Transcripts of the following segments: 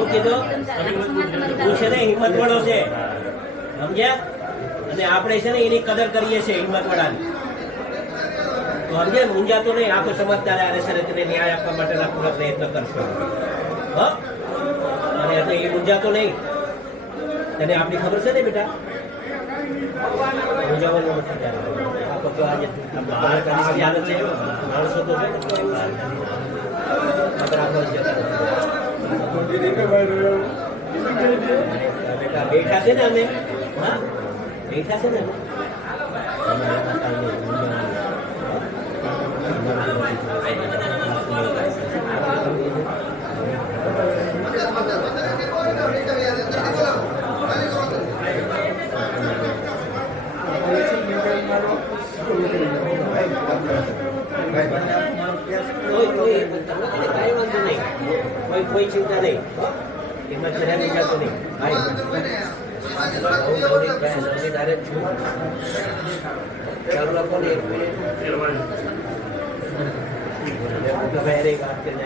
શું કીધું? તું છે ને હિંમત વાળો છે, સમજ્યા? અને આપણે છે ને એની કદર કરીએ છીએ, હિંમત વાળાની. તો સમજે, મૂંઝાતો નહીં. આખો સમજદાર આ છે તેને ન્યાય આપવા માટેના પૂરા પ્રયત્ન કરશો. હા, અને એટલે એ મૂંઝાતો નહીં. તને આપણી ખબર છે ને બેટા? મૂંઝાવાનું નથી ત્યારે. આ તો આજે બહાર કાઢી હાલત છે, માણસો તો છે ને બેટા બેઠા છે ને અમે, હા બેઠા છે ને કોઈ ચિંતા નહીં, એમાં જરા નહીં જતો નહીં ભાઈ. ચાલુ રાખો ને એક મિનિટ. વાત કરીને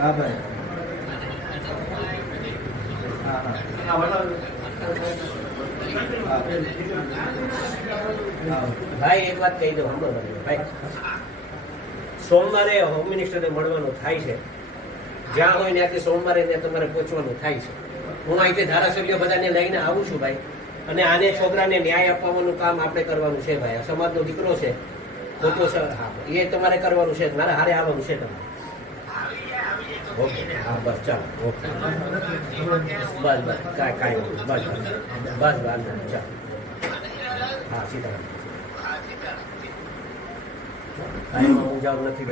હા ભાઈ. ભાઈ એક વાત કહી દઉં ભાઈ, સોમવારે હોમ મિનિસ્ટરને મળવાનું થાય છે. જ્યાં હોય ત્યાંથી સોમવારે તમારે પહોંચવાનું થાય છે. હું અહીંથી ધારાસભ્યો બધાને લઈને આવું છું ભાઈ, અને આને છોકરાને ન્યાય અપાવવાનું કામ આપણે કરવાનું છે ભાઈ. આ સમાજનો દીકરો છે, ખોટો હા એ તમારે કરવાનું છે, મારે હારે આવવાનું છે તમારે. ઓકે હા બસ ચાલો, ઓકે બસ બસ કાંઈ બસ બસ બસ ચાલો. હા સીતારામ. કાંઈ હું જાવ નથી.